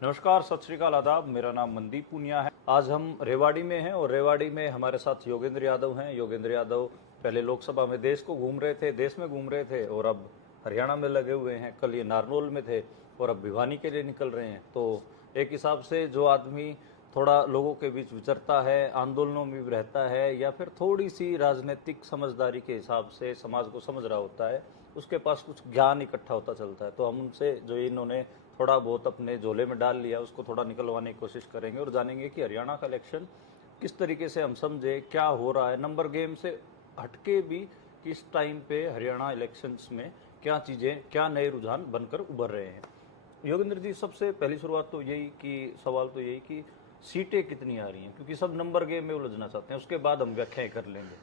नमस्कार, सत श्रीकाल, आदाब। मेरा नाम मनदीप पूनिया है। आज हम रेवाड़ी में हैं और रेवाड़ी में हमारे साथ योगेंद्र यादव हैं। योगेंद्र यादव पहले लोकसभा में देश में घूम रहे थे और अब हरियाणा में लगे हुए हैं। कल ये नारनौल में थे और अब भिवानी के लिए निकल रहे हैं। तो एक हिसाब से जो आदमी थोड़ा लोगों के बीच विचरता है, आंदोलनों में भी रहता है या फिर थोड़ी सी राजनीतिक समझदारी के हिसाब से समाज को समझ रहा होता है, उसके पास कुछ ज्ञान इकट्ठा होता चलता है। तो हम उनसे जो इन्होंने थोड़ा बहुत अपने झोले में डाल लिया उसको थोड़ा निकलवाने की कोशिश करेंगे और जानेंगे कि हरियाणा का इलेक्शन किस तरीके से हम समझे, क्या हो रहा है, नंबर गेम से हटके भी किस टाइम पे हरियाणा इलेक्शंस में क्या चीज़ें, क्या नए रुझान बनकर उभर रहे हैं। योगेंद्र जी, सबसे पहली शुरुआत तो यही कि सवाल तो यही कि सीटें कितनी आ रही हैं, क्योंकि सब नंबर गेम में उलझना चाहते हैं। उसके बाद हम व्याख्याएं कर लेंगे।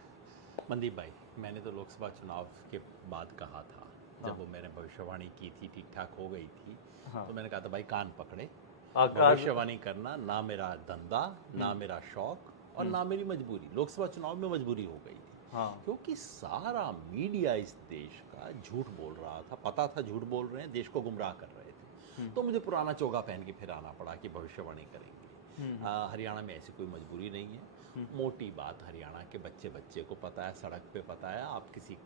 मनदीप भाई, मैंने तो लोकसभा चुनाव के बाद कहा था, जब हाँ। वो मैंने भविष्यवाणी की थी, ठीक ठाक हो गई थी, हाँ। तो मैंने कहा था भाई कान पकड़े, आकाश। भविष्यवाणी करना ना मेरा धंधा, ना मेरा शौक और ना मेरी मजबूरी। लोकसभा चुनाव में मजबूरी हो गई थी, हाँ। क्योंकि सारा मीडिया इस देश का झूठ बोल रहा था। पता था झूठ बोल रहे हैं, देश को गुमराह कर रहे थे। तो मुझे पुराना चोगा पहन के फिर आना पड़ा कि भविष्यवाणी करेंगे। हरियाणा में ऐसी कोई मजबूरी नहीं है। मोटी बात हरियाणा के बच्चे बच्चे को पता है, सड़क पे पता है, आप किसी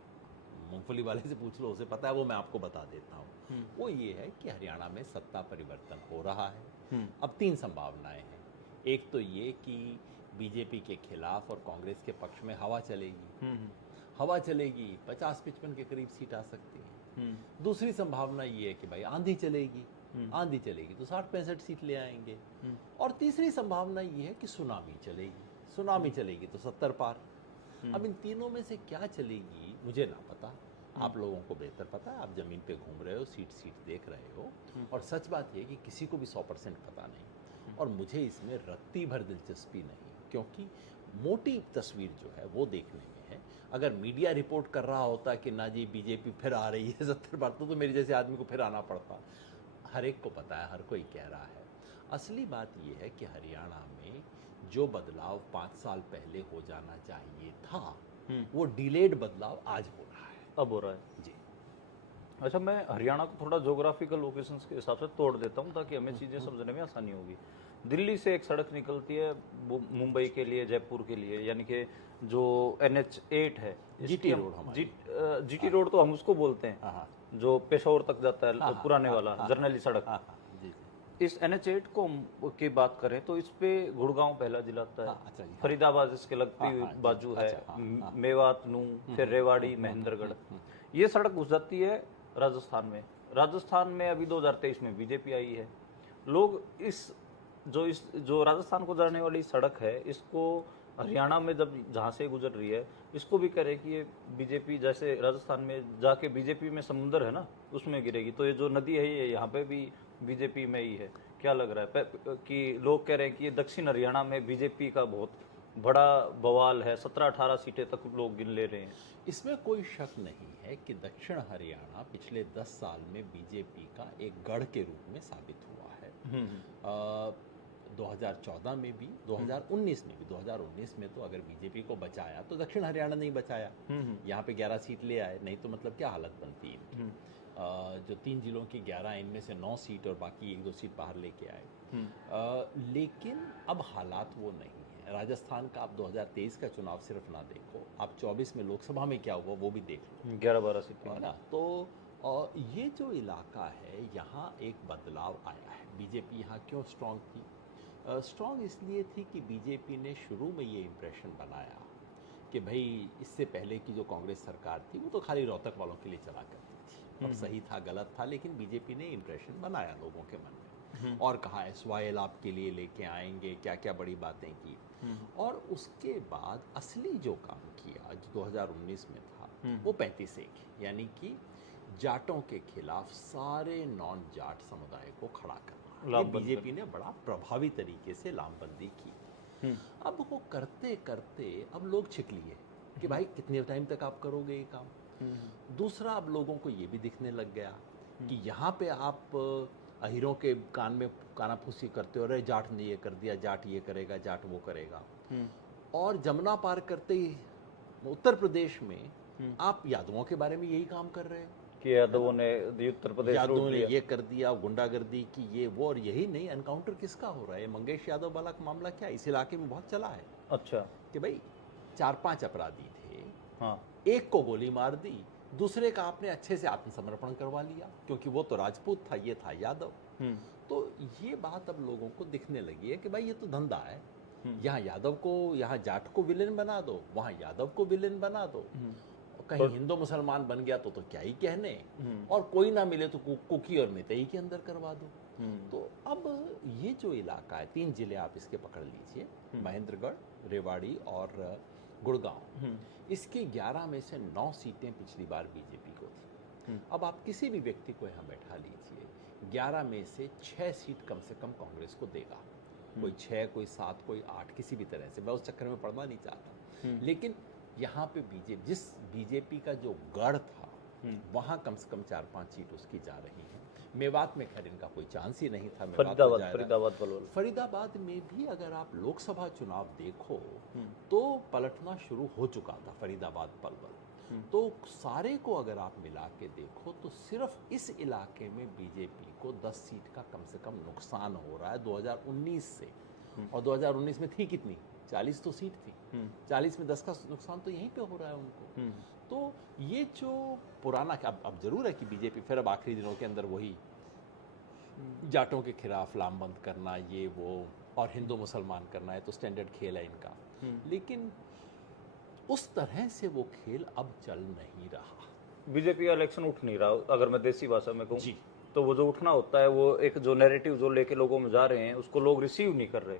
मूंगफली वाले से पूछ लो, उसे पता है, वो मैं आपको बता देता हूँ। वो ये है कि हरियाणा में सत्ता परिवर्तन हो रहा है। अब तीन संभावनाएं हैं। एक तो ये कि बीजेपी के खिलाफ और कांग्रेस के पक्ष में हवा चलेगी। हवा चलेगी, 50-55 के करीब सीट आ सकती है। दूसरी संभावना ये है कि भाई आंधी चलेगी। आंधी चलेगी तो 60-65 सीट ले आएंगे। और तीसरी संभावना ये है कि सुनामी चलेगी। सुनामी चलेगी तो 70 पार। अब इन तीनों में से क्या चलेगी मुझे ना पता, आप लोगों को बेहतर पता है। आप जमीन पे घूम रहे हो, सीट देख रहे हो, और सच बात यह कि किसी को भी 100% पता नहीं, और मुझे इसमें रत्ती भर दिलचस्पी नहीं, क्योंकि मोटी तस्वीर जो है वो देखने में है। अगर मीडिया रिपोर्ट कर रहा होता कि ना जी बीजेपी फिर आ रही है 70 बार, तो मेरे जैसे आदमी को फिर आना पड़ता। हर एक को पता है, हर कोई कह रहा है। असली बात यह है कि हरियाणा में जो बदलाव 5 साल पहले हो जाना चाहिए था, वो डिलेड बदलाव आज हो रहा है। अब हो रहा है जी। अच्छा, मैं हरियाणा को थोड़ा ज्योग्राफिकल लोकेशंस के हिसाब से तोड़ देता हूँ ताकि हमें चीज़ें समझने में आसानी होगी। दिल्ली से एक सड़क निकलती है मुंबई के लिए, जयपुर के लिए, यानी कि जो NH8 है, GT रोड हमारी। GT रोड तो हम उसको बोलते हैं, जो पेशोर तक जाता है, पुराने वाला जर्नैली सड़क। जी। इस NH8 की बात करें तो इस पे गुड़गांव पहला जिला आता है। अच्छा जी। फरीदाबाद इसके लगती हुई बाजू है। मेवात, नूंह, फिर रेवाड़ी, महेंद्रगढ़। ये सड़क घुस जाती है राजस्थान में। राजस्थान में अभी 2023 में बीजेपी आई है। लोग जो राजस्थान को जाने वाली सड़क है, इसको हरियाणा में जब जहाँ से गुजर रही है, इसको भी कह रहे कि ये बीजेपी, जैसे राजस्थान में जाके बीजेपी में समुद्र है ना, उसमें गिरेगी। तो ये जो नदी है ये यहाँ पे भी बीजेपी में ही है। क्या लग रहा है कि लोग कह रहे हैं कि ये दक्षिण हरियाणा में बीजेपी का बहुत बड़ा बवाल है, 17-18 सीटें तक लोग गिन ले रहे हैं। इसमें कोई शक नहीं है कि दक्षिण हरियाणा पिछले 10 साल में बीजेपी का एक गढ़ के रूप में साबित हुआ है। 2014 में भी, 2019 में भी। 2019 में तो अगर बीजेपी को बचाया तो दक्षिण हरियाणा नहीं बचाया। यहाँ पे 11 सीट ले आए, नहीं तो मतलब क्या हालत बनती इनकी। जो 3 जिलों की 11, इनमें से 9 सीट और बाकी 1-2 सीट बाहर लेके आए। लेकिन अब हालात वो नहीं है। राजस्थान का आप 2023 का चुनाव सिर्फ ना देखो, आप 24 में लोकसभा में क्या हुआ वो भी देख लो। 11-12 सीटें है ना। तो ये जो इलाका है, यहाँ एक बदलाव आया है। बीजेपी यहाँ क्यों स्ट्रांग थी? स्ट्रांग इसलिए थी कि बीजेपी ने शुरू में ये इम्प्रेशन बनाया कि भाई इससे पहले की जो कांग्रेस सरकार थी वो तो खाली रोहतक वालों के लिए चला करती थी। अब सही था गलत था, लेकिन बीजेपी ने इम्प्रेशन बनाया लोगों के मन में, और कहा SYL आपके लिए लेके आएंगे, क्या क्या बड़ी बातें की। और उसके बाद असली जो काम किया जो 2019 में था, वो 35-1, यानी कि जाटों के खिलाफ सारे नॉन जाट समुदाय को खड़ा करना। ये बीजेपी ने बड़ा प्रभावी तरीके से लामबंदी की। अब वो करते करते अब लोग छिक लिए कि भाई कितने टाइम तक आप करोगे ये काम। दूसरा, अब लोगों को ये भी दिखने लग गया कि यहाँ पे आप अहीरों के कान में कानाफूसी करते हो, अरे जाट ने ये कर दिया, जाट ये करेगा, जाट वो करेगा। और जमुना पार करते ही उत्तर प्रदेश में आप यादवों के बारे में यही काम कर रहे हो। कि यादवों ने उत्तर प्रदेश लूट यादवों ने लिया। ये कर दिया, गुंडागर्दी की, ये वो, और यही नहीं, एनकाउंटर किसका हो रहा है? मंगेश यादव वाला मामला क्या है, इस इलाके में बहुत चला है अच्छा। कि भाई 4-5 अपराधी थे, हाँ। एक को गोली मार दी, दूसरे का आपने अच्छे से आत्मसमर्पण करवा लिया, क्योंकि वो तो राजपूत था, ये था यादव। तो ये बात अब लोगों को दिखने लगी है कि भाई ये तो धंधा है, यहाँ यादव को, यहाँ जाट को विलेन बना दो, वहाँ यादव को विलेन बना दो, कहीं हिंदू मुसलमान बन गया तो क्या ही कहने, और कोई ना मिले तो कुकी और मितई के अंदर करवा दो। तो अब ये जो इलाका है, 3 जिले आप इसके पकड़ लीजिए, महेंद्रगढ़, रेवाड़ी और गुड़गांव, इसके 11 में से 9 सीटें पिछली बार बीजेपी को थी। अब आप किसी भी व्यक्ति को यहाँ बैठा लीजिए, 11 में से 6 सीट कम से कम कांग्रेस को देगा, कोई 6, कोई 7, कोई 8, किसी भी तरह से, मैं उस चक्कर में पड़ना नहीं चाहता। लेकिन यहाँ पे जिस बीजेपी का जो गढ़ था, वहाँ कम से कम 4-5 सीट उसकी जा रही है। मेवात में खैर इनका कोई चांस ही नहीं था। फरीदाबाद में भी अगर आप लोकसभा चुनाव देखो तो पलटना शुरू हो चुका था फरीदाबाद पलवल। तो सारे को अगर आप मिला के देखो तो सिर्फ इस इलाके में बीजेपी को 10 सीट का कम से कम नुकसान हो रहा है 2019 से। और 2019 में थी कितनी? 40 तो सीट थी। 40 में 10 का नुकसान तो यहीं पे हो रहा है उनको। तो ये जो पुराना, अब जरूर है कि बीजेपी फिर अब आखिरी दिनों के अंदर वही जाटों के खिलाफ लामबंद करना, ये वो, और हिंदू मुसलमान करना है, तो स्टैंडर्ड खेल है इनका। लेकिन उस तरह से वो खेल अब चल नहीं रहा। बीजेपी का इलेक्शन उठ नहीं रहा, अगर मैं देसी भाषा में कहूँ जी। तो वो जो उठना होता है, वो एक जो नैरेटिव जो लेके लोगों में जा रहे हैं उसको लोग रिसीव नहीं कर रहे,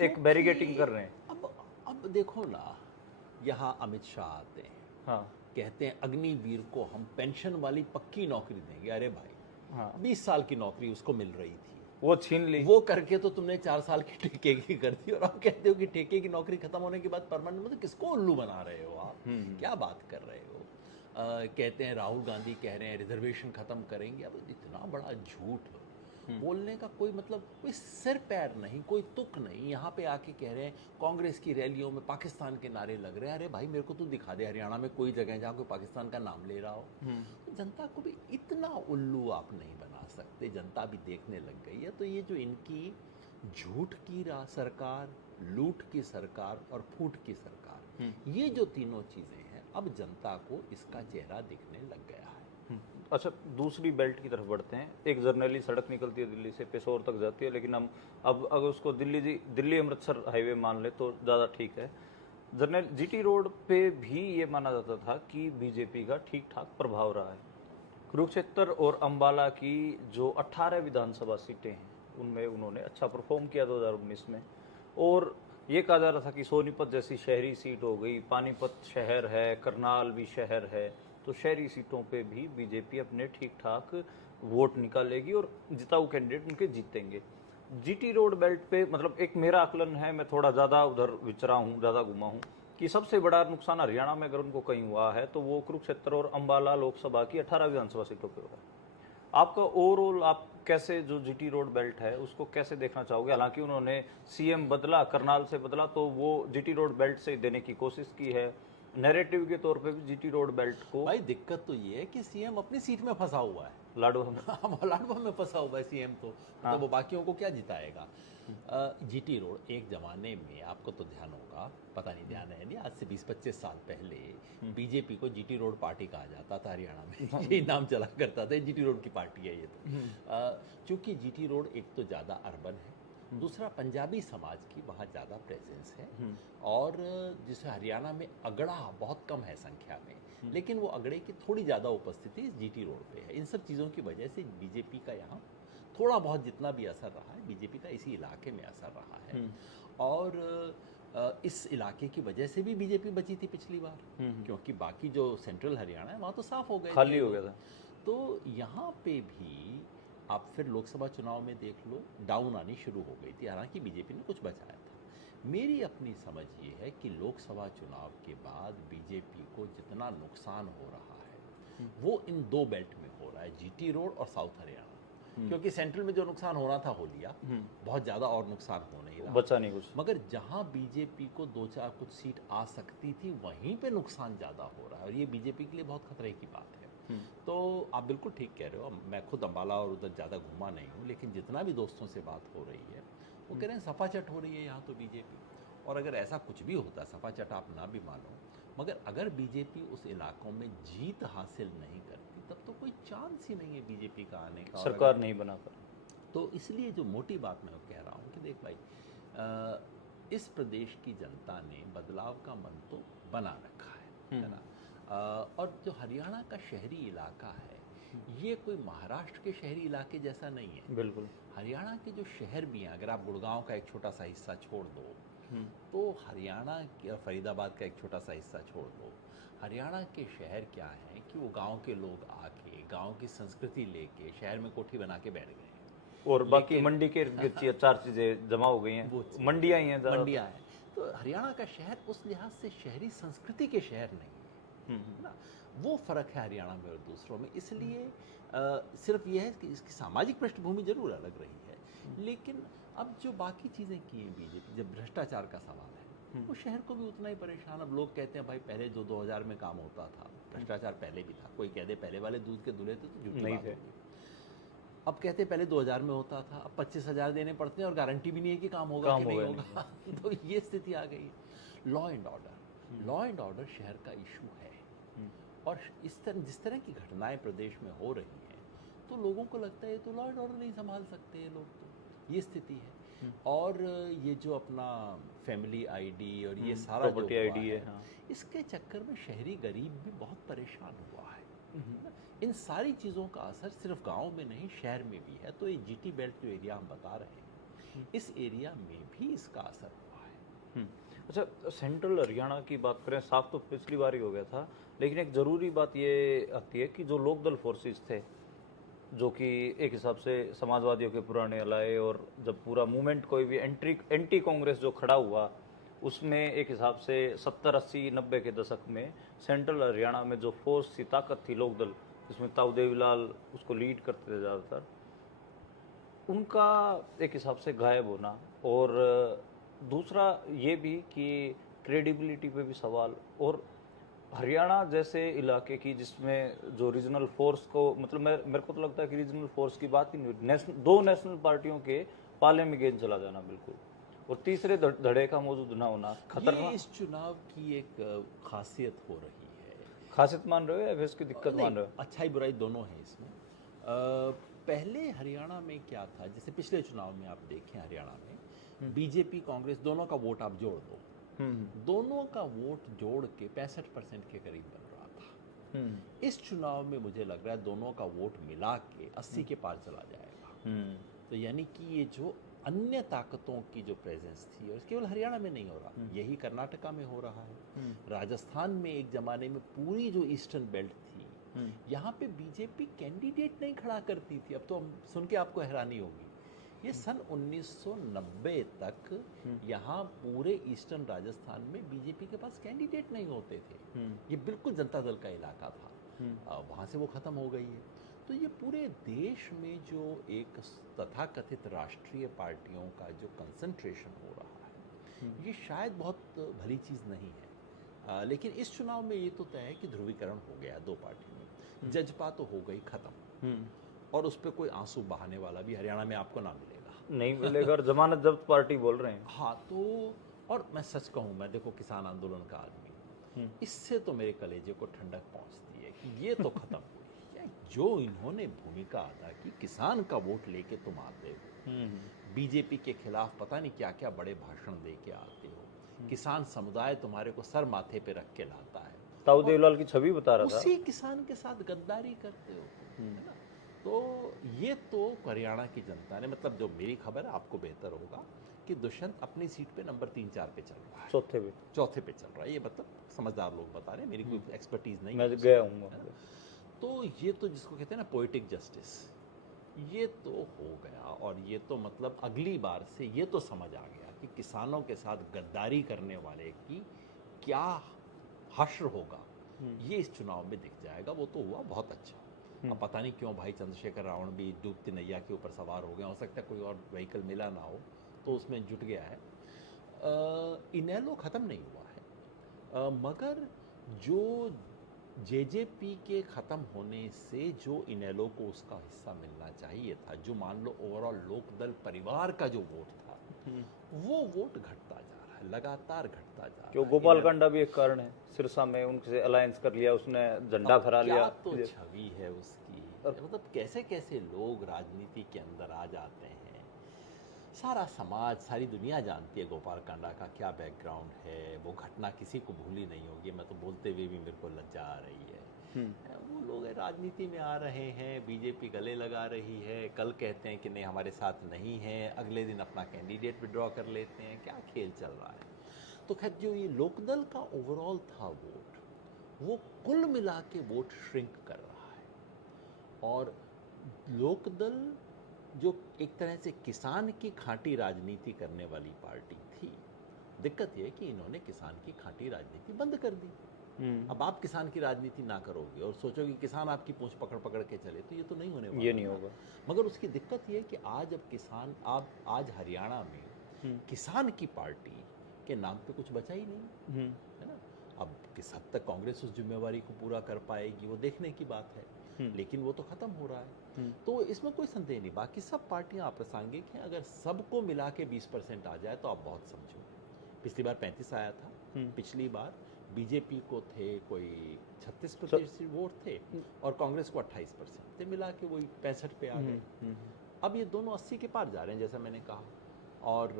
एक बैरिगेटिंग कर रहे हैं। अब देखो ना, यहाँ अमित शाह आते हैं, हाँ, कहते हैं अग्निवीर को हम पेंशन वाली पक्की नौकरी देंगे। अरे भाई, हाँ, 20 साल की नौकरी उसको मिल रही थी, वो छीन ली। वो करके तो तुमने 4 साल की ठेके की कर दी, और आप कहते हो कि ठेके की नौकरी खत्म होने के बाद परमानेंट, मतलब किसको उल्लू बना रहे हो आप? क्या बात कर रहे हो? कहते हैं राहुल गांधी कह रहे हैं रिजर्वेशन खत्म करेंगे। अब इतना बड़ा झूठ बोलने का कोई मतलब, कोई सिर पैर नहीं, कोई तुक नहीं। यहाँ पे आके कह रहे हैं कांग्रेस की रैलियों में पाकिस्तान के नारे लग रहे हैं। अरे भाई, मेरे को तो दिखा दे हरियाणा में कोई जगह जहाँ कोई पाकिस्तान का नाम ले रहा हो। तो जनता को भी इतना उल्लू आप नहीं बना सकते, जनता भी देखने लग गई है। तो ये जो इनकी झूठ की सरकार, लूट की सरकार और फूट की सरकार, ये जो तीनों चीजें हैं, अब जनता को इसका चेहरा दिखने लग गया है। अच्छा, दूसरी बेल्ट की तरफ बढ़ते हैं। एक जर्नैली सड़क निकलती है दिल्ली से, पेशोर तक जाती है, लेकिन हम अब अगर उसको दिल्ली अमृतसर हाईवे मान ले तो ज़्यादा ठीक है। जर्नैल जीटी रोड पे भी ये माना जाता था कि बीजेपी का ठीक ठाक प्रभाव रहा है। कुरुक्षेत्र और अंबाला की जो 18 विधानसभा सीटें हैं उनमें उन्होंने अच्छा परफॉर्म किया 2019 में। और ये कहा जा रहा था कि सोनीपत जैसी शहरी सीट हो गई, पानीपत शहर है, करनाल भी शहर है, तो शहरी सीटों पे भी बीजेपी अपने ठीक ठाक वोट निकालेगी और जिताऊ कैंडिडेट उनके जीतेंगे। जीटी रोड बेल्ट पे, मतलब एक मेरा आकलन है, मैं थोड़ा ज़्यादा उधर विचरा हूँ, ज़्यादा घुमा हूँ, कि सबसे बड़ा नुकसान हरियाणा में अगर उनको कहीं हुआ है तो वो कुरुक्षेत्र और अंबाला लोकसभा की 18 विधानसभा सीटों पर हुआ है। आपका ओवरऑल, आप कैसे जो जीटी रोड बेल्ट है उसको कैसे देखना चाहोगे? हालांकि उन्होंने सीएम बदला, करनाल से बदला, तो वो जीटी रोड बेल्ट से देने की कोशिश की है। नैरेटिव के तौर पे भी जीटी रोड बेल्ट को, भाई दिक्कत तो ये है कि सीएम अपनी सीट में फंसा हुआ है, लाडवा में। लाडवा में फंसा हुआ है सीएम तो। हाँ। तो वो बाकियों को क्या जिताएगा? जीटी रोड एक जमाने में, आपको तो ध्यान होगा, पता नहीं ध्यान है नहीं, आज से 20-25 साल पहले बीजेपी को जीटी रोड पार्टी कहा जाता था हरियाणा में। यही नाम चला करता था, जीटी रोड की पार्टी है ये तो। चूंकि जीटी रोड एक तो ज़्यादा अर्बन है, दूसरा पंजाबी समाज की वहाँ ज़्यादा प्रेजेंस है, और जिसे हरियाणा में अगड़ा बहुत कम है संख्या में, लेकिन वो अगड़े की थोड़ी ज़्यादा उपस्थिति इस जीटी रोड पे है। इन सब चीज़ों की वजह से बीजेपी का यहाँ थोड़ा बहुत जितना भी असर रहा है, बीजेपी का इसी इलाके में असर रहा है। और इस इलाके की वजह से भी बीजेपी बची थी पिछली बार, क्योंकि बाकी जो सेंट्रल हरियाणा है वहाँ तो साफ हो गए, खाली हो गया था। तो यहाँ पे भी आप फिर लोकसभा चुनाव में देख लो, डाउन आनी शुरू हो गई थी, हालांकि बीजेपी ने कुछ बचाया था। मेरी अपनी समझ ये है कि लोकसभा चुनाव के बाद बीजेपी को जितना नुकसान हो रहा है वो इन 2 बेल्ट में हो रहा है, जीटी रोड और साउथ हरियाणा। क्योंकि सेंट्रल में जो नुकसान होना था हो लिया, बहुत ज़्यादा और नुकसान हो नहीं रहा, बचा नहीं कुछ। मगर जहाँ बीजेपी को 2-4 कुछ सीट आ सकती थी वहीं पे नुकसान ज़्यादा हो रहा है, और ये बीजेपी के लिए बहुत खतरे की बात है। तो आप बिल्कुल ठीक कह रहे हो। मैं खुद अम्बाला और उधर ज़्यादा घूमा नहीं हूँ, लेकिन जितना भी दोस्तों से बात हो रही है वो कह रहे हैं सपा चट हो रही है यहाँ तो बीजेपी। और अगर ऐसा कुछ भी होता, सपा चट आप ना भी मानो, मगर अगर बीजेपी उस इलाकों में जीत हासिल नहीं करती तब तो कोई चांस ही नहीं है बीजेपी का आने का। और सरकार नहीं बना कर। तो इसलिए जो मोटी बात मैं कह रहा हूँ कि देख भाई, इस प्रदेश की जनता ने बदलाव का मन तो बना रखा है ना। और जो हरियाणा का शहरी इलाका है, ये कोई महाराष्ट्र के शहरी इलाके जैसा नहीं है। बिल्कुल। हरियाणा के जो शहर भी हैं, अगर आप गुड़गांव का एक छोटा सा हिस्सा छोड़ दो, तो हरियाणा के फरीदाबाद का एक छोटा सा हिस्सा छोड़ दो, हरियाणा के शहर क्या हैं कि वो गांव के लोग आके गांव की संस्कृति लेके शहर में कोठी बना के बैठ गए हैं। और बाकी मंडी के चार चीजें जमा हो गई हैं, मंडियां ही हैं, मंडियां हैं। तो हरियाणा का शहर उस लिहाज से शहरी संस्कृति के शहर नहीं है ना। वो फर्क है हरियाणा में और दूसरों में। इसलिए सिर्फ ये है कि इसकी सामाजिक पृष्ठभूमि जरूर अलग रही है, लेकिन अब जो बाकी चीज़ें की हैं बीजेपी, जब भ्रष्टाचार का सवाल है, वो शहर को भी उतना ही परेशान। अब लोग कहते हैं भाई पहले जो 2000 में काम होता था, भ्रष्टाचार पहले भी था। कोई कह दे पहले वाले दूध के दूल्हे थे तो झूठी नहीं बात थे। होगी। अब कहते हैं पहले 2000 में होता था, अब 25,000 देने पड़ते हैं और गारंटी भी नहीं है कि काम होगा कि नहीं होगा। तो ये स्थिति आ गई है। लॉ एंड ऑर्डर शहर का इशू है। और जिस तरह की घटनाएं प्रदेश में हो रही हैं, तो लोगों को लगता है तो लॉ एंड ऑर्डर नहीं संभाल सकते ये लोग, तो ये स्थिति है। और ये जो अपना फैमिली आईडी और ये सारा प्रॉपर्टी आईडी है, हाँ। इसके चक्कर में शहरी गरीब भी बहुत परेशान हुआ है। इन सारी चीज़ों का असर सिर्फ गांव में नहीं, शहर में भी है। तो ये जीटी बेल्ट जो एरिया हम बता रहे हैं, इस एरिया में भी इसका असर हुआ है। अच्छा, सेंट्रल हरियाणा की बात करें, साफ तो पिछली बार ही हो गया था, लेकिन एक ज़रूरी बात ये आती है कि जो लोकदल फोर्सेस थे, जो कि एक हिसाब से समाजवादियों के पुराने अलाए, और जब पूरा मूवमेंट कोई भी एंटी कांग्रेस जो खड़ा हुआ, उसमें एक हिसाब से 70, 80, 90 के दशक में सेंट्रल हरियाणा में जो फोर्स थी, ताकत थी लोकदल, जिसमें ताऊ देवीलाल उसको लीड करते थे ज़्यादातर, उनका एक हिसाब से गायब होना, और दूसरा ये भी कि क्रेडिबिलिटी पे भी सवाल। और हरियाणा जैसे इलाके की जिसमें जो रीजनल फोर्स को, मतलब मेरे को तो लगता है कि रीजनल फोर्स की बात ही नहीं, दो नेशनल पार्टियों के पाले में गेंद चला जाना बिल्कुल, और तीसरे धड़े का मौजूद ना होना खतरनाक। इस चुनाव की एक खासियत हो रही है। खासियत मान रहे हो या फिर इसकी दिक्कत मान रहे हो? अच्छाई बुराई दोनों है इसमें। पहले हरियाणा में क्या था, जैसे पिछले चुनाव में आप देखें, हरियाणा में बीजेपी कांग्रेस दोनों का वोट आप जोड़ दो, दोनों का वोट जोड़ के 65% के करीब बन रहा था। इस चुनाव में मुझे लग रहा है दोनों का वोट मिला के 80 के पार चला जाएगा। तो यानी कि ये जो अन्य ताकतों की जो प्रेजेंस थी, और केवल हरियाणा में नहीं हो रहा, यही कर्नाटका में हो रहा है, राजस्थान में एक जमाने में पूरी जो ईस्टर्न बेल्ट थी, यहाँ पे बीजेपी कैंडिडेट नहीं खड़ा करती थी। अब तो हम सुन के आपको हैरानी होगी, ये सन 1990 तक यहाँ पूरे ईस्टर्न राजस्थान में बीजेपी के पास कैंडिडेट नहीं होते थे। ये बिल्कुल जनता दल का इलाका था, वहाँ से वो ख़त्म हो गई है। तो ये पूरे देश में जो एक तथाकथित राष्ट्रीय पार्टियों का जो कंसंट्रेशन हो रहा है, ये शायद बहुत भली चीज़ नहीं है। लेकिन इस चुनाव में ये तो तय है कि ध्रुवीकरण हो गया दो पार्टियों में। जजपा तो हो गई ख़त्म, और उस पर कोई आंसू बहाने वाला भी हरियाणा में आपको ना मिलेगा। नहीं मिलेगा, और जमानत जब्त पार्टी बोल रहे हैं। हाँ, तो और मैं सच कहूँ, मैं देखो किसान आंदोलन का आदमी हूँ, इससे तो मेरे कलेजे को ठंडक पहुँचती है कि ये तो ख़त्म हुई। जो इन्होंने भूमिका अदा की, किसान का वोट लेके तुम आते हो, बीजेपी के खिलाफ पता नहीं क्या क्या बड़े भाषण दे के आते हो, किसान समुदाय तुम्हारे को सर माथे पे रख के लाता है, ताऊ देवलाल की छवि बता रहा था, उसी किसान के साथ गद्दारी करते हो, है ना। तो ये तो हरियाणा की जनता ने, मतलब जो मेरी खबर है, आपको बेहतर होगा कि दुष्यंत अपनी सीट पे नंबर 3-4 पे चल रहा है, चौथे पे चल रहा है। ये मतलब समझदार लोग बता रहे हैं, मेरी कोई एक्सपर्टीज नहीं, मैं गया हूँ। तो ये तो जिसको कहते हैं ना पोएटिक जस्टिस, ये तो हो गया। और ये तो मतलब अगली बार से ये तो समझ आ गया कि किसानों के साथ गद्दारी करने वाले की क्या हश्र होगा, ये इस चुनाव में दिख जाएगा। वो तो हुआ बहुत अच्छा। अब पता नहीं क्यों भाई चंद्रशेखर रावण भी डूबती नैया के ऊपर सवार हो गए, हो सकता है कोई और व्हीकल मिला ना हो तो उसमें जुट गया है। इनेलो ख़त्म नहीं हुआ है, मगर जो जेजेपी के ख़त्म होने से जो इनेलो को उसका हिस्सा मिलना चाहिए था, जो मान लो ओवरऑल लोकदल परिवार का जो वोट था, वो वोट घटता जा रहा है, लगातार घटता जा क्यों रहा है। गोपाल कांडा भी एक कारण है, सिरसा में उनसे अलायंस कर लिया, उसने झंडा फहरा लिया। क्या तो छवि है उसकी, मतलब कैसे कैसे लोग राजनीति के अंदर आ जाते हैं। सारा समाज, सारी दुनिया जानती है गोपाल कांडा का क्या बैकग्राउंड है। वो घटना किसी को भूली नहीं होगी। मैं तो बोलते हुए भी मेरे को लज्जा आ रही है। वो लोग राजनीति में आ रहे हैं, बीजेपी गले लगा रही है, कल कहते हैं कि नहीं हमारे साथ नहीं है, अगले दिन अपना कैंडिडेट विड्रॉ कर लेते हैं। क्या खेल चल रहा है। तो खैर जो ये लोकदल का ओवरऑल था वोट, वो कुल मिला के वोट श्रिंक कर रहा है। और लोकदल जो एक तरह से किसान की खांटी राजनीति करने वाली पार्टी थी, दिक्कत यह है कि इन्होंने किसान की खांटी राजनीति बंद कर दी। अब आप किसान की राजनीति ना करोगे और सोचोगे कि किसान आपकी पूंछ पकड़ पकड़ के चले, तो ये तो नहीं होने वाला। ये नहीं होगा। मगर उसकी दिक्कत ये है कि आज अब किसान, आप आज हरियाणा में किसान की पार्टी के नाम पे कुछ बचा ही नहीं, है ना। अब किस हद तक कांग्रेस उस जिम्मेवारी को पूरा कर पाएगी वो देखने की बात है, लेकिन वो तो खत्म हो रहा है। तो इसमें कोई संदेह नहीं, बाकी सब पार्टियां अप्रासंगिक हैं। अगर सबको मिला के 20% आ जाए तो आप बहुत समझो। पिछली बार 35 आया था, पिछली बार बीजेपी को थे कोई 36% वोट थे और कांग्रेस को 28% थे, मिला के वही 65 पे आ गए। अब ये दोनों 80 के पार जा रहे हैं जैसा मैंने कहा। और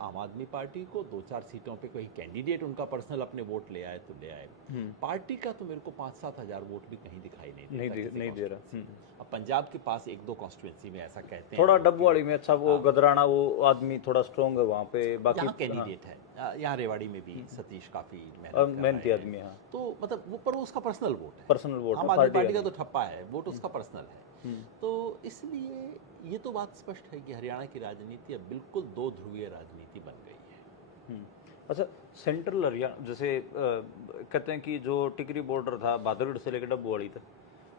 आम आदमी पार्टी को 2-4 सीटों पे कोई कैंडिडेट उनका पर्सनल अपने वोट ले आए तो ले आए। पार्टी का तो मेरे को 5-7 हज़ार वोट भी कहीं दिखाई नहीं दे रहा। अब पंजाब के पास 1-2 कॉन्स्टिट्यूंसी में ऐसा कहते हैं, थोड़ा डबवाड़ी में अच्छा वो गदराना वो आदमी थोड़ा स्ट्रॉन्ग है वहाँ पे, बाकी कैंडिडेट है। यहाँ रेवाड़ी में भी सतीश काफी मेहनती आदमी है। तो मतलब वो पर उसका पर्सनल वोट है, पर्सनल वोट आम आदमी पार्टी का तो ठप्पा है, वोट उसका पर्सनल है। तो इसलिए ये तो बात स्पष्ट है कि हरियाणा की राजनीति अब बिल्कुल दो ध्रुवीय राजनीति बन गई है। अच्छा, सेंट्रल हरियाणा जैसे कहते हैं कि जो टिकरी बॉर्डर था भादरगढ़ से लेकर डब्बुवाड़ी तक,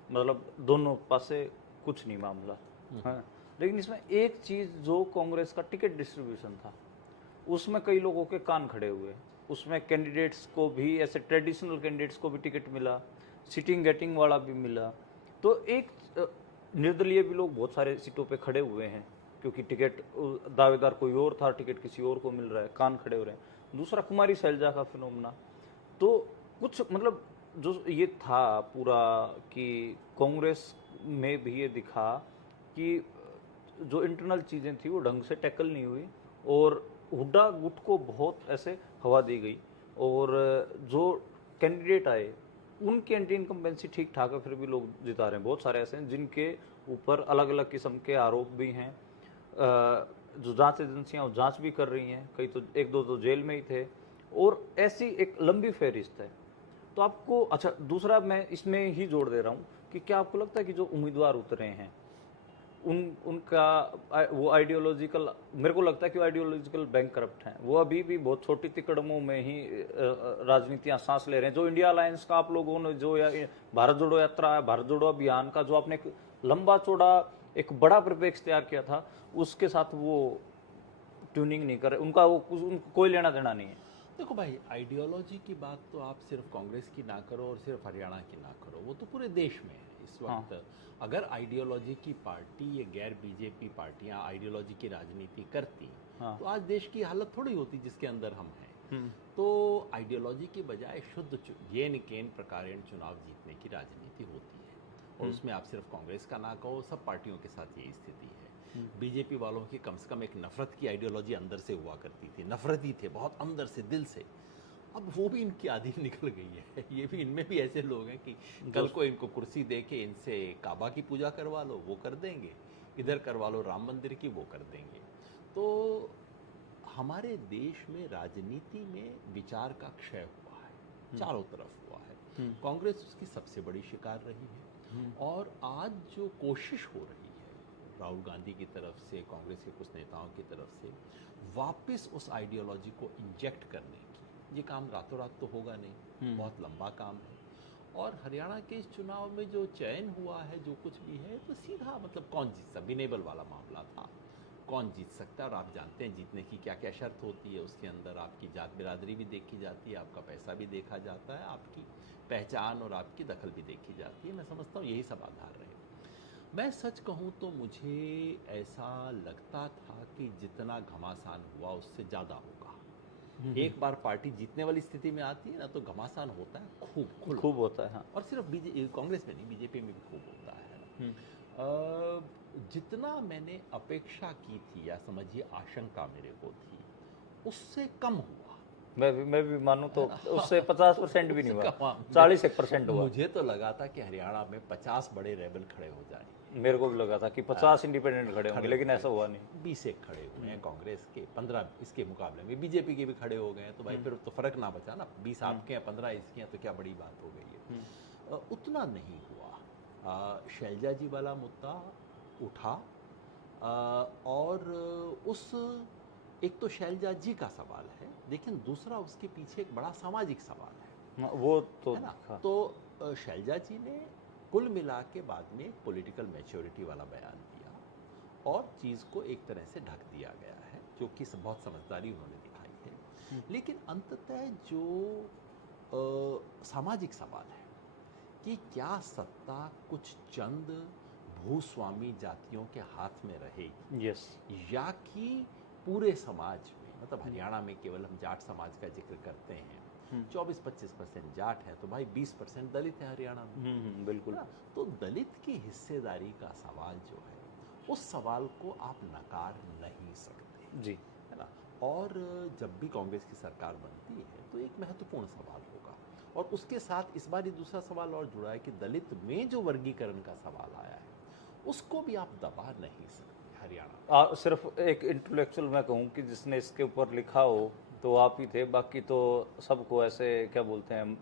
मतलब दोनों पास से कुछ नहीं मामला है, लेकिन इसमें एक चीज जो कांग्रेस का टिकट डिस्ट्रीब्यूशन था उसमें कई लोगों के कान खड़े हुए। उसमें कैंडिडेट्स को भी, ऐसे ट्रेडिशनल कैंडिडेट्स को भी टिकट मिला, सिटिंग गेटिंग वाला भी मिला। तो एक निर्दलीय भी लोग बहुत सारे सीटों पे खड़े हुए हैं क्योंकि टिकट दावेदार कोई और था, टिकट किसी और को मिल रहा है, कान खड़े हो रहे हैं। दूसरा कुमारी शैलजा का फिनोमेना, तो कुछ मतलब जो ये था पूरा कि कांग्रेस में भी ये दिखा कि जो इंटरनल चीज़ें थी वो ढंग से टैकल नहीं हुई और हुड्डा गुट को बहुत ऐसे हवा दी गई। और जो कैंडिडेट आए उनकी एंटी इनकम्बेंसी ठीक ठाक है, फिर भी लोग जिता रहे हैं। बहुत सारे ऐसे हैं जिनके ऊपर अलग अलग किस्म के आरोप भी हैं, जो जांच एजेंसियां जांच भी कर रही हैं, कई तो 1-2 तो जेल में ही थे, और ऐसी एक लंबी फहरिस्त है। तो आपको अच्छा, दूसरा मैं इसमें ही जोड़ दे रहा हूँ कि क्या आपको लगता है कि जो उम्मीदवार उतरे हैं उनका वो आइडियोलॉजिकल, मेरे को लगता है कि वो आइडियोलॉजिकल बैंक करप्ट हैं। वो अभी भी बहुत छोटी तिकड़मों में ही राजनीतियां सांस ले रहे हैं। जो इंडिया अलायंस का आप लोगों ने जो भारत जोड़ो यात्रा, भारत जोड़ो अभियान का जो आपने एक लंबा चौड़ा एक बड़ा परिप्रेक्ष्य तैयार किया था, उसके साथ वो ट्यूनिंग नहीं कर रहे, उनका वो कोई लेना देना नहीं है। देखो भाई, आइडियोलॉजी की बात तो आप सिर्फ कांग्रेस की ना करो और सिर्फ हरियाणा की ना करो, वो तो पूरे देश में है इस वक्त। अगर आइडियोलॉजी की पार्टी या गैर बीजेपी पार्टियां आइडियोलॉजी की राजनीति करती तो आज देश की हालत थोड़ी होती जिसके अंदर हम हैं। तो आइडियोलॉजी की बजाय शुद्ध येन केन प्रकारेण चुनाव जीतने की राजनीति होती है, और उसमें आप सिर्फ कांग्रेस का ना कहो, सब पार्टियों के साथ यही स्थिति है। बीजेपी वालों की कम से कम एक नफरत की आइडियोलॉजी अंदर से हुआ करती थी, नफरती थे बहुत अंदर से, दिल से। अब वो भी इनकी आदि निकल गई है। ये भी, इनमें भी ऐसे लोग हैं कि कल को इनको कुर्सी दे के इनसे काबा की पूजा करवा लो वो कर देंगे, इधर करवा लो राम मंदिर की वो कर देंगे। तो हमारे देश में राजनीति में विचार का क्षय हुआ है, चारों तरफ हुआ है। कांग्रेस उसकी सबसे बड़ी शिकार रही है। और आज जो कोशिश हो रही है राहुल गांधी की तरफ से, कांग्रेस के कुछ नेताओं की तरफ से, वापस उस आइडियोलॉजी को इंजेक्ट करने की, ये काम रातों रात तो होगा नहीं, बहुत लंबा काम है। और हरियाणा के इस चुनाव में जो चयन हुआ है, जो कुछ भी है, तो सीधा मतलब कौन जीता, विनेबल वाला मामला था। कौन जीत सकता है, और आप जानते हैं जीतने की क्या क्या शर्त होती है। उसके अंदर आपकी जात बिरादरी भी देखी जाती है, आपका पैसा भी देखा जाता है, आपकी पहचान और आपकी दखल भी देखी जाती है। मैं समझता हूँ यही सब आधार रहे। मैं सच कहूँ तो मुझे ऐसा लगता था कि जितना घमासान हुआ उससे ज़्यादा होगा। एक बार पार्टी जीतने वाली स्थिति में आती है ना, तो घमासान होता है खूब खूब होता है। हाँ। और सिर्फ कांग्रेस में नहीं, बीजेपी में भी खूब होता है। जितना मैंने अपेक्षा की थी या समझिए आशंका मेरे को थी, उससे कम हुआ। मैं भी मानूं तो है ना? उससे 50% भी नहीं उससे हुआ, कम। 40% हुआ। मुझे तो लगा था कि हरियाणा में 50 बड़े रेबल खड़े हो जाएंगे। मेरे को भी लगा था कि 50 इंडिपेंडेंट खड़े होंगे, लेकिन ऐसा हुआ नहीं। 20 एक खड़े हुए हैं कांग्रेस के, 15 इसके मुकाबले में बीजेपी के भी खड़े हो गए हैं। तो भाई फिर तो फर्क ना बचा ना, 20 आपके हैं 15 इसके हैं, तो क्या बड़ी बात हो गई है। उतना नहीं हुआ। शैलजा जी वाला मुद्दा उठा, और उस एक तो शैलजा जी का सवाल है, लेकिन दूसरा उसके पीछे एक बड़ा सामाजिक सवाल है। वो तो है ना? हाँ। तो शैलजा जी ने कुल मिला के बाद में एक पॉलिटिकल मैच्योरिटी वाला बयान दिया और चीज़ को एक तरह से ढक दिया गया है, जो कि बहुत समझदारी उन्होंने दिखाई है। लेकिन अंततः जो सामाजिक सवाल है कि क्या सत्ता कुछ चंद भूस्वामी जातियों के हाथ में रहेगी, यस, या कि पूरे समाज में, मतलब हरियाणा में केवल हम जाट समाज का जिक्र करते हैं, 24-25% जाट है, तो भाई 20% दलित है हरियाणा में। बिल्कुल। ना? तो दलित की हिस्सेदारी का सवाल जो है, उस सवाल को आप नकार नहीं सकते जी। है ना। और जब भी कांग्रेस की सरकार बनती है तो एक महत्वपूर्ण सवाल होगा, और उसके साथ इस बार ये दूसरा सवाल और जुड़ा है कि दलित में जो वर्गीकरण का सवाल आया है, उसको भी आप दबा नहीं सकते हरियाणा। सिर्फ एक इंटेलेक्चुअल मैं कहूँ कि जिसने इसके ऊपर लिखा हो तो आप ही थे, बाकी तो सबको ऐसे क्या बोलते हैं,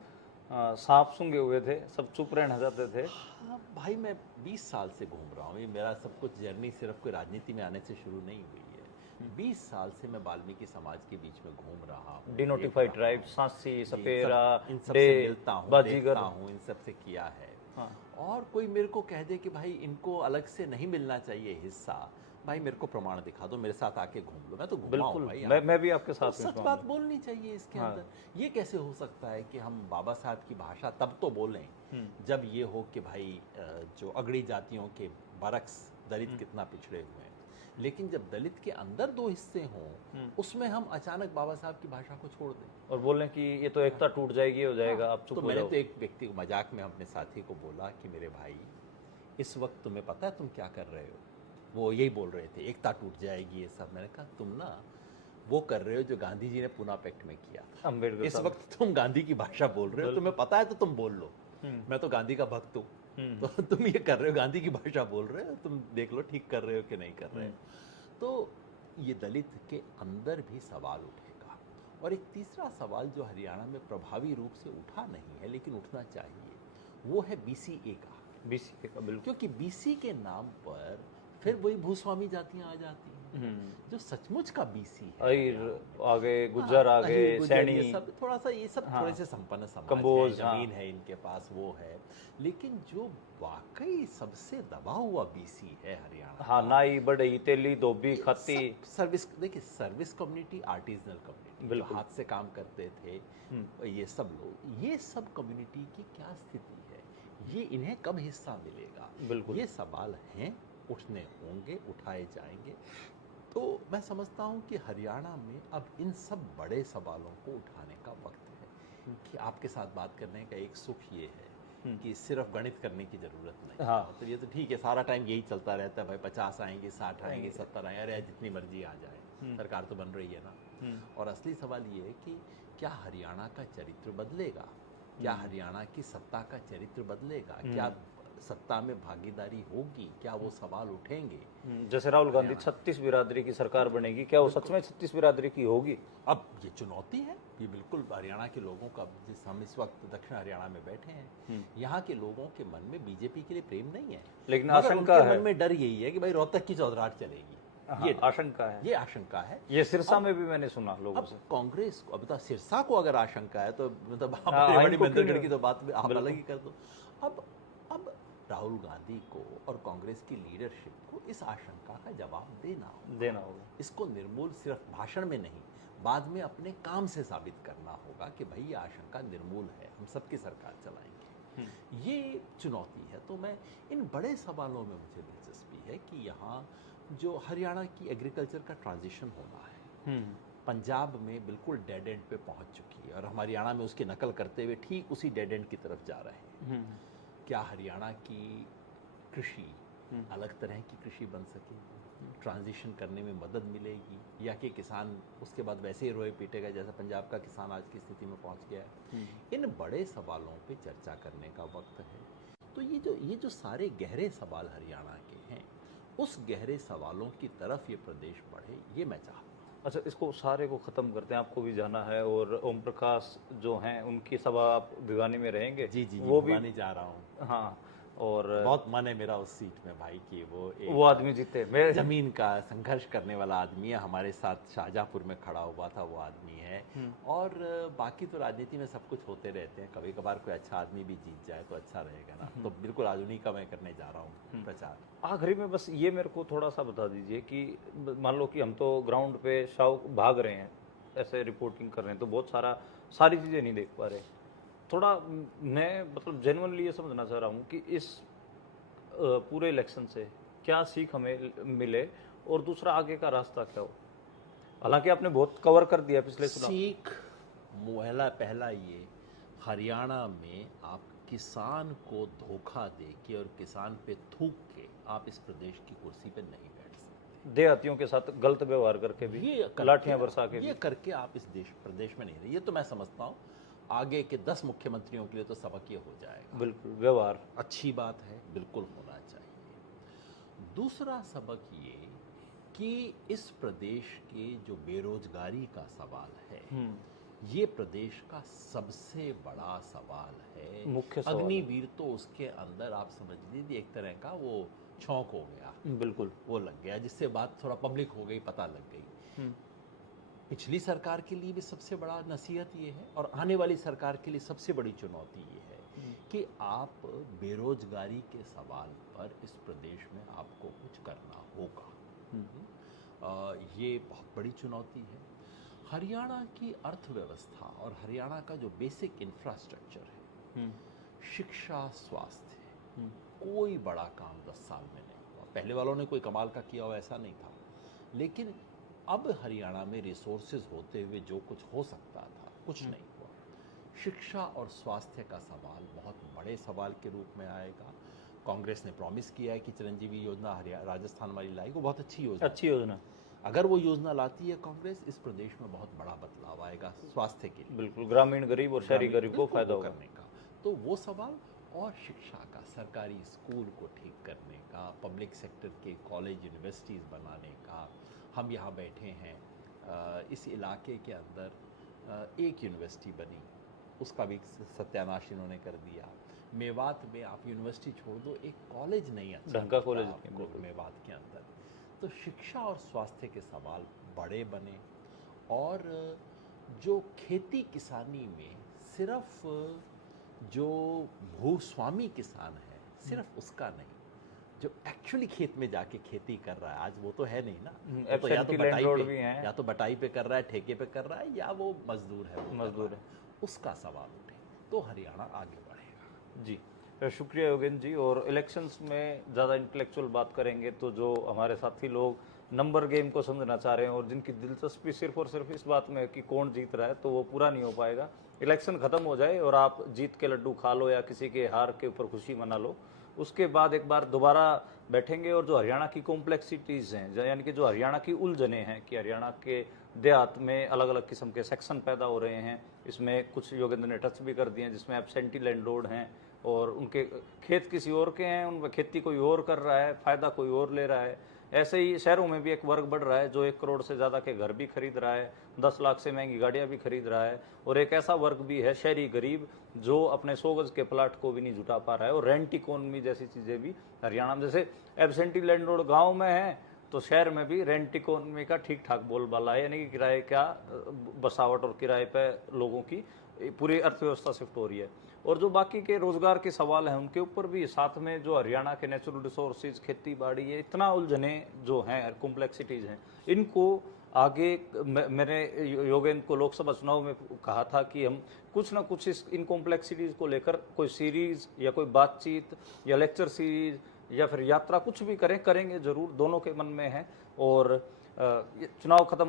सांप सूंघे हुए थे, सब चुप रहना चाहते थे। हाँ भाई, मैं 20 साल से घूम रहा हूँ, ये मेरा सब कुछ जर्नी सिर्फ कोई राजनीति में आने से शुरू नहीं हुई है। 20 साल से मैं वाल्मीकि समाज के बीच में घूम रहा हूँ, डिनोटिफाइड ट्राइब, सांसी, सपेरा, इन सब डे, से मिलता हूँ, बाजीगर। देखता हूँ, इन सब से किया है। हाँ। और कोई मेरे को कह दे कि भाई इनको अलग से नहीं मिलना चाहिए हिस्सा, भाई मेरे को प्रमाण दिखा दो, मेरे साथ आके घूम लो, मैं तो घुमा हूँ भाई। मैं भी आपके साथ तो सच बात बोलनी चाहिए इसके अंदर। ये कैसे हो सकता है कि हम बाबा साहब की भाषा तब तो बोलें जब ये हो कि भाई जो अगड़ी जातियों के बरक्स दलित कितना पिछड़े हुए हैं, लेकिन जब दलित के अंदर दो हिस्से हों उसमें हम अचानक बाबा साहब की भाषा को छोड़ दें और बोलें कि ये तो एकता टूट जाएगी, हो जाएगा, आप चुप तो हो मैंने जाओ। तो एक व्यक्ति को मजाक में अपने साथी को बोला कि मेरे भाई, इस वक्त तुम्हें पता है तुम क्या कर रहे हो? वो यही बोल रहे थे एकता टूट जाएगी ये सब। मैंने कहा तुम ना वो कर रहे हो जो गांधी जी ने पूना पैक्ट में किया था। अम्बेडकर इस साहब। वक्त तुम गांधी की भाषा बोल रहे हो, तुम्हें पता है तो तुम बोल लो, मैं तो गांधी का भक्त हूँ, तो तुम ये कर रहे हो, गांधी की भाषा बोल रहे हो, तुम देख लो ठीक कर रहे हो कि नहीं कर रहे हो। तो ये दलित के अंदर भी सवाल उठेगा। और एक तीसरा सवाल जो हरियाणा में प्रभावी रूप से उठा नहीं है लेकिन उठना चाहिए, वो है BCA का। BCA का, बिल्कुल। क्योंकि BC के नाम पर फिर वही भूस्वामी जातियां आ जाती हैं, जो सचमुच का BC है। अहीर आगे, गुज्जर आगे, सैनी, ये सब थोड़ा सा, ये सब थोड़े से संपन्न समाज है, कंबोज, जमीन है इनके पास, वो है। लेकिन जो वाकई सबसे दबा हुआ BC है हरियाणा, हाँ, नाई, बढ़ई, तेली, धोबी, खत्ती, सर्विस, देखिए सर्विस कम्युनिटी, आर्टिजनल कम्युनिटी, जो हाथ से काम करते थे, ये सब लोग, ये सब कम्युनिटी की क्या स्थिति है, ये इन्हें कब हिस्सा मिलेगा, बिल्कुल। ये सवाल हैं, उठने होंगे, उठाए जाएंगे। तो मैं समझता हूँ कि हरियाणा में अब इन सब बड़े सवालों को उठाने का वक्त है। कि आपके साथ बात करने का एक सुख ये है कि सिर्फ गणित करने की जरूरत नहीं। हाँ। तो ये तो ठीक है, सारा टाइम यही चलता रहता है, भाई 50 आएंगे, 60 आएंगे, 70 आएंगे, अरे जितनी मर्जी आ जाए, सरकार तो बन रही है ना। और असली सवाल ये है कि क्या हरियाणा का चरित्र बदलेगा, क्या हरियाणा की सत्ता का चरित्र बदलेगा, क्या सत्ता में भागीदारी होगी, क्या वो सवाल उठेंगे। जैसे राहुल गांधी 36 बिरादरी की सरकार बनेगी, क्या वो सच में 36 बिरादरी की होगी? अब ये चुनौती है, ये बिल्कुल हरियाणा के लोगों का, जिस हम इस वक्त दक्षिण हरियाणा में बैठे हैं, यहाँ के लोगों के मन में बीजेपी के लिए प्रेम नहीं है, लेकिन मगर आशंका उनके है, मन में डर यही है कि भाई रोहतक की चौधराट चलेगी। हाँ, ये आशंका है, ये आशंका है। ये सिरसा में भी मैंने सुना लोगों अब से। कांग्रेस को, अब सिरसा को अगर आशंका है तो मतलब हाँ, रेवाड़ी महेंद्रगढ़ की तो बात आप अलग ही कर दो। अब राहुल गांधी को और कांग्रेस की लीडरशिप को इस आशंका का जवाब देना होगा। इसको निर्मूल सिर्फ भाषण में नहीं, बाद में अपने काम से साबित करना होगा कि भाई ये आशंका निर्मूल है, हम सबकी सरकार चलाएंगे। ये चुनौती है। तो मैं इन बड़े सवालों में मुझे दिलचस्पी है कि यहाँ जो हरियाणा की एग्रीकल्चर का ट्रांजिशन होना है, पंजाब में बिल्कुल डेड एंड पे पहुंच चुकी है और हम हरियाणा में उसकी नकल करते हुए ठीक उसी डेड एंड की तरफ जा रहे हैं। क्या हरियाणा की कृषि अलग तरह की कृषि बन सकेगी, ट्रांजिशन करने में मदद मिलेगी, या कि किसान उसके बाद वैसे ही रोए पीटेगा जैसा पंजाब का किसान आज की स्थिति में पहुंच गया है? इन बड़े सवालों पे चर्चा करने का वक्त है। तो ये जो सारे गहरे सवाल हरियाणा के हैं, उस गहरे सवालों की तरफ ये प्रदेश बढ़े, ये मैं चाहता हूँ। अच्छा, इसको सारे को ख़त्म करते हैं, आपको भी जाना है और ओम प्रकाश जो हैं उनकी सभा आप भिवानी में रहेंगे। जी जी, वो भी भिवानी जा रहा हूँ। हाँ, और बहुत मन है मेरा उस सीट में भाई कि वो आदमी जीते। मैं जमीन का संघर्ष करने वाला आदमी है, हमारे साथ शाहजहाँपुर में खड़ा हुआ था वो आदमी है। और बाकी तो राजनीति में सब कुछ होते रहते हैं, कभी कभार कोई अच्छा आदमी भी जीत जाए तो अच्छा रहेगा ना। तो बिल्कुल आज उन्हीं का मैं करने जा रहा हूँ प्रचार। आखिरी में बस ये मेरे को थोड़ा सा बता दीजिए कि मान लो कि हम तो ग्राउंड पे शाव भाग रहे हैं, ऐसे रिपोर्टिंग कर रहे हैं, तो बहुत सारी चीज़ें नहीं देख पा रहे। थोड़ा मैं मतलब जेन्युइनली ये समझना चाह रहा हूँ कि इस पूरे इलेक्शन से क्या सीख हमें मिले और दूसरा आगे का रास्ता क्या हो। हालांकि आपने बहुत कवर कर दिया पिछले चुनाव। सीख पहला ये, हरियाणा में आप किसान को धोखा दे के और किसान पे थूक के आप इस प्रदेश की कुर्सी पे नहीं बैठ सकते। देहातियों के साथ गलत व्यवहार करके भी, लाठियां बरसा के ये करके आप इस प्रदेश में नहीं रहे। ये तो मैं समझता हूँ आगे के 10 मुख्यमंत्रियों के लिए तो सबक ये हो जाएगा। बिल्कुल, व्यवहार अच्छी बात है, बिल्कुल होना चाहिए। दूसरा सबक ये कि इस प्रदेश के जो बेरोजगारी का सवाल है, ये प्रदेश का सबसे बड़ा सवाल है, मुख्य सवाल। अग्निवीर तो उसके अंदर आप समझ लीजिए एक तरह का वो छौंक हो गया, बिल्कुल वो लग गया, जिससे बात थोड़ा पब्लिक हो गई, पता लग गई। पिछली सरकार के लिए भी सबसे बड़ा नसीहत ये है और आने वाली सरकार के लिए सबसे बड़ी चुनौती ये है कि आप बेरोजगारी के सवाल पर इस प्रदेश में आपको कुछ करना होगा। ये बहुत बड़ी चुनौती है। हरियाणा की अर्थव्यवस्था और हरियाणा का जो बेसिक इंफ्रास्ट्रक्चर है, शिक्षा, स्वास्थ्य, कोई बड़ा काम 10 साल में नहीं हुआ। पहले वालों ने कोई कमाल का किया हो ऐसा नहीं था, लेकिन अब हरियाणा में रिसोर्सेज होते हुए जो कुछ हो सकता था कुछ नहीं हुआ। शिक्षा और स्वास्थ्य का सवाल बहुत बड़े सवाल के रूप में आएगा। कांग्रेस ने प्रॉमिस किया है कि चिरंजीवी योजना राजस्थान वाली लाएगी, वो बहुत अच्छी योजना। अगर वो योजना लाती है कांग्रेस, इस प्रदेश में बहुत बड़ा बदलाव आएगा स्वास्थ्य के लिए, बिल्कुल ग्रामीण गरीब और शहरी गरीब को फायदा करने का। तो वो सवाल, और शिक्षा का, सरकारी स्कूल को ठीक करने का, पब्लिक सेक्टर के कॉलेज यूनिवर्सिटीज़ बनाने का। हम यहाँ बैठे हैं, इस इलाके के अंदर एक यूनिवर्सिटी बनी, उसका भी सत्यानाश इन्होंने कर दिया। मेवात में आप यूनिवर्सिटी छोड़ दो, एक कॉलेज नहीं अच्छा ढंग का कॉलेज मेवात के अंदर। तो शिक्षा और स्वास्थ्य के सवाल बड़े बने, और जो खेती किसानी में सिर्फ जो भूस्वामी किसान है सिर्फ उसका नहीं, जो एक्चुअली खेत में जाके खेती कर रहा है, आज वो तो है नहीं ना, तो या तो बटाई पे कर रहा है, ठेके पे कर रहा है, या वो मजदूर है, उसका सवाल उठे तो हरियाणा आगे बढ़ेगा। जी, शुक्रिया योगेंद्र जी। और इलेक्शंस में ज़्यादा इंटेलेक्चुअल बात करेंगे तो जो हमारे साथी लोग नंबर गेम को समझना चाह रहे हैं और जिनकी दिलचस्पी सिर्फ और सिर्फ इस बात में है कि कौन जीत रहा है, तो वो पूरा नहीं हो पाएगा। इलेक्शन ख़त्म हो जाए और आप जीत के लड्डू खा लो या किसी के हार के ऊपर खुशी मना लो, उसके बाद एक बार दोबारा बैठेंगे और जो हरियाणा की कॉम्प्लेक्सिटीज़ हैं, यानी कि जो हरियाणा की उलझने हैं कि हरियाणा के देहात में अलग अलग किस्म के सेक्शन पैदा हो रहे हैं, इसमें कुछ योगेंद्र ने टच भी कर दिए हैं, जिसमें एब्सेंटी लैंडलॉर्ड हैं और उनके खेत किसी और के हैं, उनमें खेती कोई और कर रहा है, फ़ायदा कोई और ले रहा है। ऐसे ही शहरों में भी एक वर्ग बढ़ रहा है जो 1 करोड़ से ज़्यादा के घर भी खरीद रहा है, 10 लाख से महंगी गाड़ियाँ भी खरीद रहा है, और एक ऐसा वर्ग भी है शहरी गरीब जो अपने 100 गज के प्लाट को भी नहीं जुटा पा रहा है। और रेंट इकोनॉमी जैसी चीज़ें भी हरियाणा में, जैसे एब्सेंटी लैंडलॉर्ड गाँव में है तो शहर में भी रेंट इकोनॉमी का ठीक ठाक बोलबाला है, यानी कि किराए का बसावट और किराए पे लोगों की पूरी अर्थव्यवस्था शिफ्ट हो रही है। और जो बाकी के रोजगार के सवाल हैं उनके ऊपर भी, साथ में जो हरियाणा के नेचुरल रिसोर्सेज, खेती बाड़ी, ये इतना उलझने जो हैं, कॉम्प्लेक्सिटीज हैं, इनको आगे मैंने योगेंद्र को लोकसभा चुनाव में कहा था कि हम कुछ ना कुछ इन कॉम्प्लेक्सिटीज को लेकर कोई सीरीज या कोई बातचीत या लेक्चर सीरीज या फिर यात्रा कुछ भी करेंगे जरूर, दोनों के मन में है। और चुनाव खत्म